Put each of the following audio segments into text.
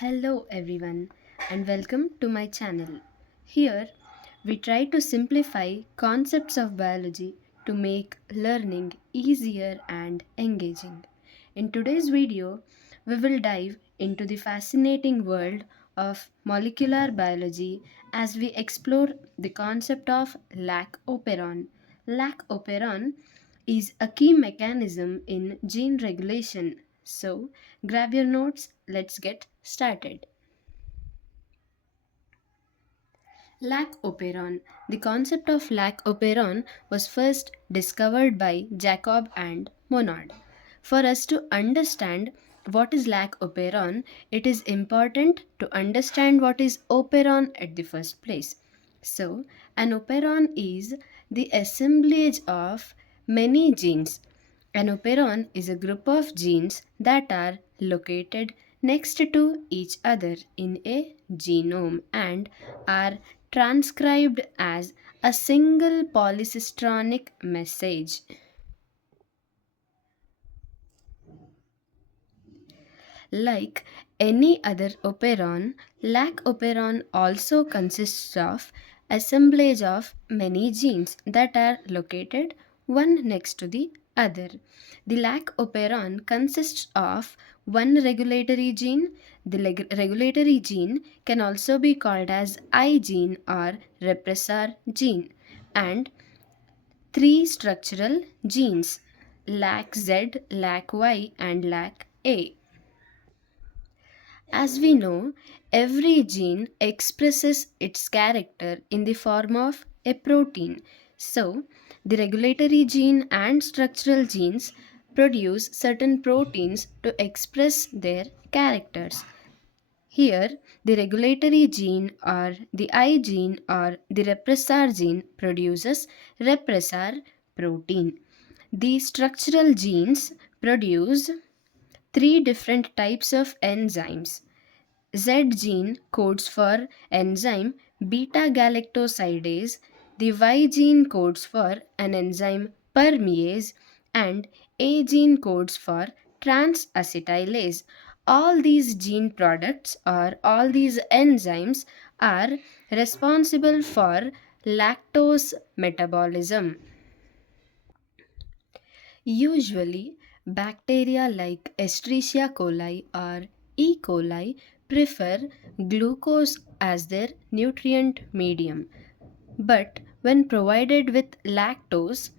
Hello everyone and welcome to my channel. Here we try to simplify concepts of biology to make learning easier and engaging. In today's video, we will dive into the fascinating world of molecular biology as we explore the concept of Lac-Operon. Lac-Operon is a key mechanism in gene regulation. So, grab your notes, let's get started. Lac-Operon. The concept of Lac-Operon was first discovered by Jacob and Monod. For us to understand what is Lac-Operon, it is important to understand what is operon at the first place. So, an operon is the assemblage of many genes. An operon is a group of genes that are located next to each other in a genome and are transcribed as a single polycistronic message. Like any other operon, Lac-Operon also consists of assemblage of many genes that are located one next to the other. The Lac-Operon consists of one regulatory gene. The regulatory gene can also be called as I gene or repressor gene, and three structural genes: LAC-Z, LAC-Y, and LAC-A. As we know, every gene expresses its character in the form of a protein. So, the regulatory gene and structural genes produce certain proteins to express their characters. Here, the regulatory gene or the I gene or the repressor gene produces repressor protein. The structural genes produce three different types of enzymes. Z gene codes for enzyme beta galactosidase, the Y gene codes for an enzyme permease, and A gene codes for transacetylase. All these gene products or all these enzymes are responsible for lactose metabolism. Usually, bacteria like Escherichia coli or E. coli prefer glucose as their nutrient medium. But when provided with lactose,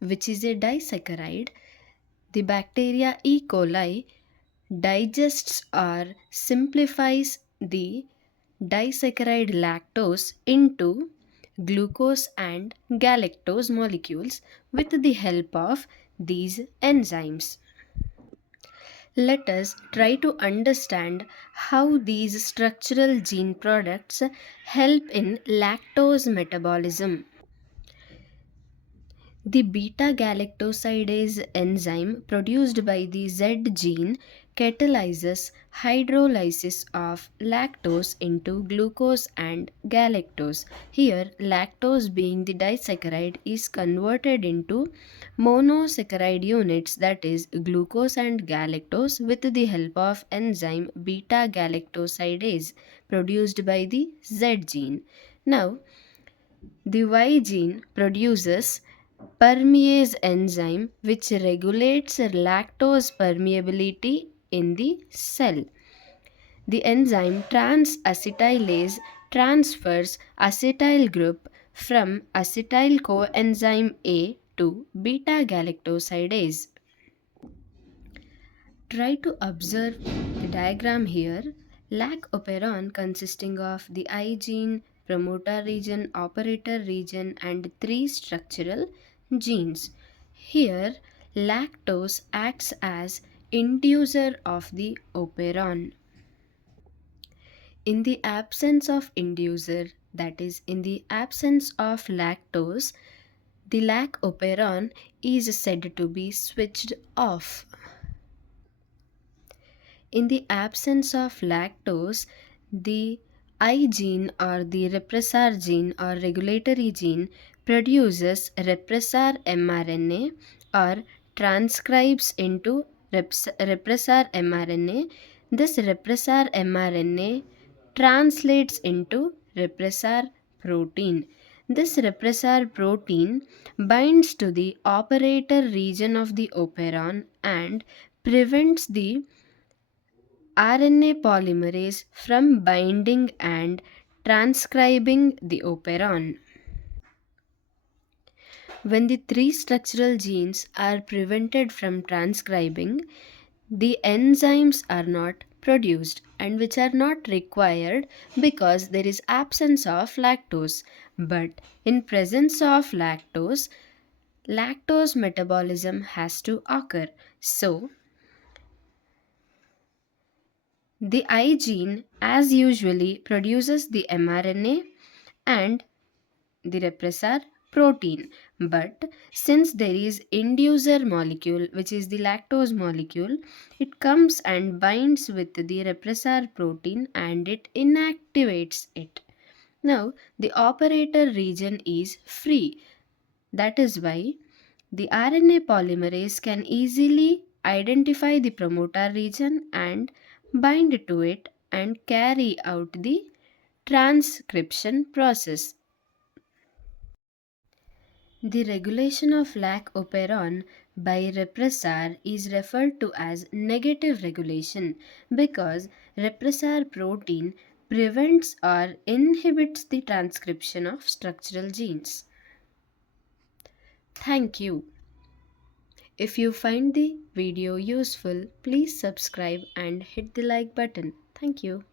which is a disaccharide, the bacteria E. coli digests or simplifies the disaccharide lactose into glucose and galactose molecules with the help of these enzymes. Let us try to understand how these structural gene products help in lactose metabolism. The beta galactosidase enzyme produced by the Z gene catalyzes hydrolysis of lactose into glucose and galactose. Here, lactose being the disaccharide is converted into monosaccharide units, that is glucose and galactose, with the help of enzyme beta galactosidase produced by the Z gene. Now, the Y gene produces permease enzyme which regulates lactose permeability in the cell. The enzyme transacetylase transfers acetyl group from acetyl coenzyme A to beta galactosidase. Try to observe the diagram here. Lac-Operon consisting of the I gene, promoter region, operator region, and three structural genes. Here, lactose acts as inducer of the operon. In the absence of inducer, that is, in the absence of lactose, the Lac-Operon is said to be switched off. In the absence of lactose, the I gene or the repressor gene or regulatory gene produces repressor mRNA or transcribes into repressor mRNA. This repressor mRNA translates into repressor protein. This repressor protein binds to the operator region of the operon and prevents the RNA polymerase from binding and transcribing the operon. When the three structural genes are prevented from transcribing, the enzymes are not produced and which are not required because there is absence of lactose. But in presence of lactose metabolism has to occur. So the I gene as usually produces the mRNA and the repressor protein, but since there is inducer molecule which is the lactose molecule, it comes and binds with the repressor protein and it inactivates it. Now the operator region is free. That is why the RNA polymerase can easily identify the promoter region and bind to it and carry out the transcription process. The regulation of Lac-Operon by repressor is referred to as negative regulation because repressor protein prevents or inhibits the transcription of structural genes. Thank you. If you find the video useful, please subscribe and hit the like button. Thank you.